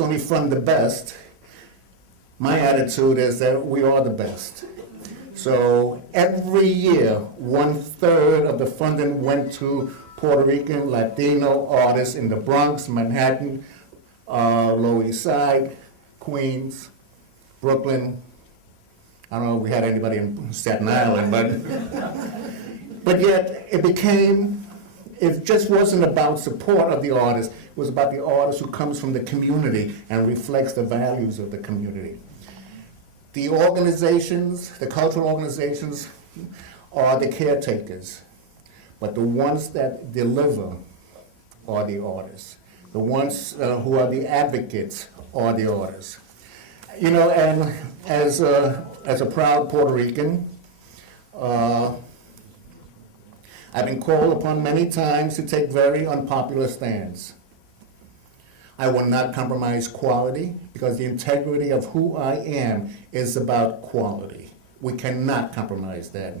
only fund the best, my attitude is that we are the best. So every year, 1/3 of the funding went to Puerto Rican, Latino artists in the Bronx, Manhattan, Lower East Side, Queens, Brooklyn. I don't know if we had anybody in Staten Island, but yet it just wasn't about support of the artists. It was about the artist who comes from the community and reflects the values of the community. The organizations, the cultural organizations, are the caretakers, but the ones that deliver are the artists. The ones who are the advocates are the artists. You know, and as a proud Puerto Rican, I've been called upon many times to take very unpopular stands. I will not compromise quality because the integrity of who I am is about quality. We cannot compromise that.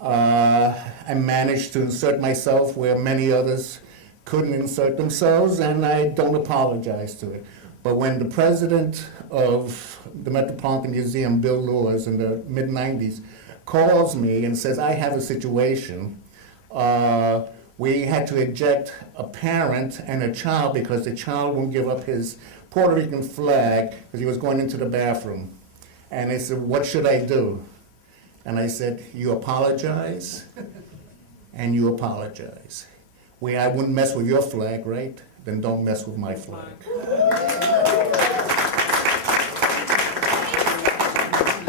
I managed to insert myself where many others couldn't insert themselves, and I don't apologize to it. But when the president of the Metropolitan Museum, Bill Lewis, in the mid-90s, calls me and says, I have a situation, we had to eject a parent and a child because the child wouldn't give up his Puerto Rican flag because he was going into the bathroom. And they said, what should I do? And I said, you apologize, and you apologize. I wouldn't mess with your flag, right? Then don't mess with my flag.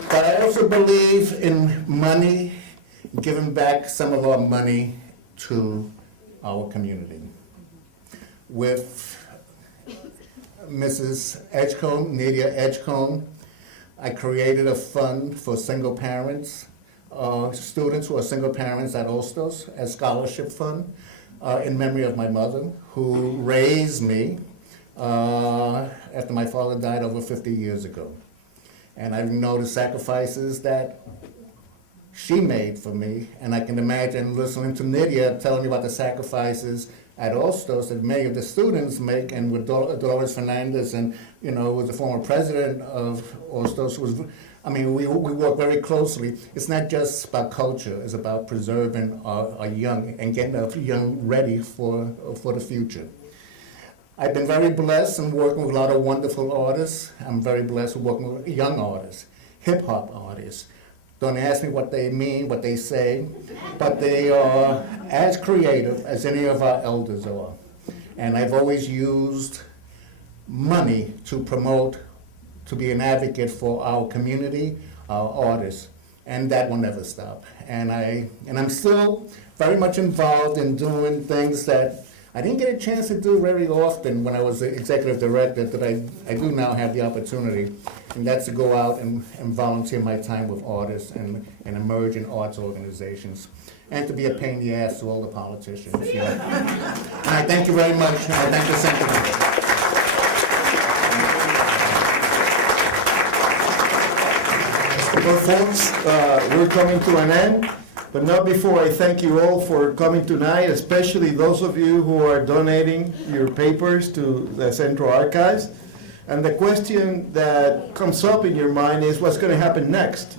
But I also believe in money, giving back some of our money to our community. With Mrs. Edgecombe, Nadia Edgecombe, I created a fund for single parents, students who are single parents at Hostos, a scholarship fund, in memory of my mother, who raised me after my father died over 50 years ago. And I know the sacrifices that she made for me, and I can imagine listening to Nydia telling me about the sacrifices at Hostos that many of the students make, and with Dolores Fernandez, and was the former president of Hostos, we work very closely. It's not just about culture, it's about preserving our young and getting our young ready for the future. I've been very blessed in working with a lot of wonderful artists. I'm very blessed with working with young artists, hip-hop artists. Don't ask me what they mean, what they say, but they are as creative as any of our elders are. And I've always used money to promote, to be an advocate for our community, our artists, and that will never stop. And I'm still very much involved in doing things that I didn't get a chance to do very often when I was the executive director, that I do now have the opportunity, and that's to go out and volunteer my time with artists and emerging arts organizations, and to be a pain in the ass to all the politicians. You know. And I thank you very much, and I thank the Center. Well, folks, we're coming to an end, but not before I thank you all for coming tonight, especially those of you who are donating your papers to the Central Archives. And the question that comes up in your mind is, what's going to happen next?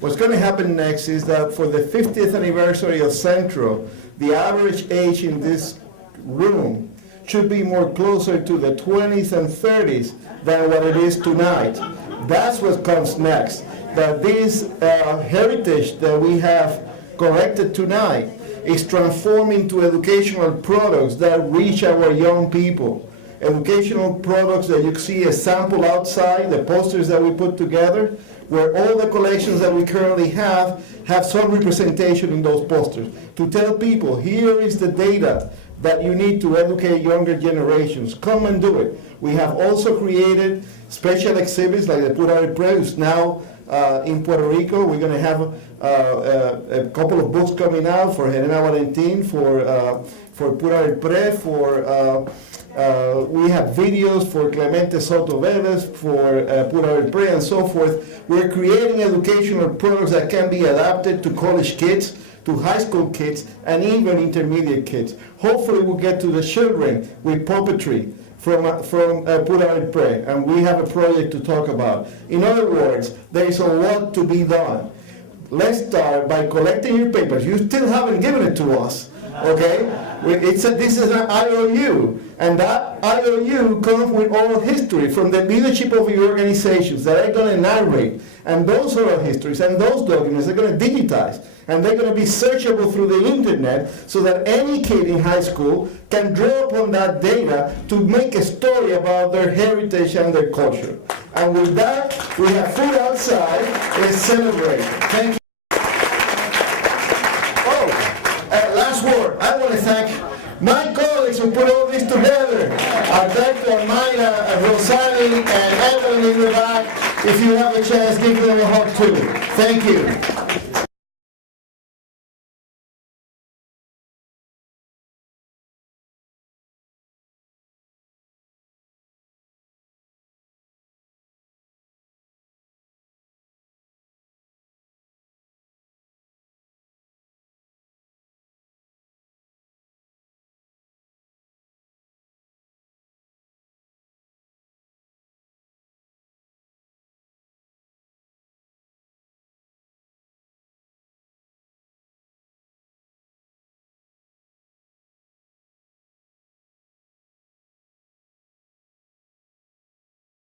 What's going to happen next is that for the 50th anniversary of Centro, the average age in this room should be more closer to the 20s and 30s than what it is tonight. That's what comes next. That this heritage that we have collected tonight is transformed into educational products that reach our young people. Educational products that you see a sample outside, the posters that we put together, where all the collections that we currently have some representation in those posters. To tell people, here is the data that you need to educate younger generations. Come and do it. We have also created special exhibits like the Puerto Ricans now in Puerto Rico. We're going to have a couple of books coming out for Helena Valentin, for Puerto Rican, we have videos for Clemente Soto Vélez, for Puerto Rican, and so forth. We're creating educational products that can be adapted to college kids, to high school kids, and even intermediate kids. Hopefully we'll get to the children with puppetry from Puerto Rican, and we have a project to talk about. In other words, there is a lot to be done. Let's start by collecting your papers. You still haven't given it to us, okay? This is an IOU, and that IOU comes with oral history from the leadership of your organizations that are going to narrate, and those oral histories and those documents are going to digitize, and they're going to be searchable through the internet so that any kid in high school can draw upon that data to make a story about their heritage and their culture. And with that, we have food outside. Let's celebrate. Thank you. Last word, I want to thank my colleagues who put all this together. Our director, Mayra, Rosalie, and Evelyn in the back. If you have a chance, give them a hug too. Thank you.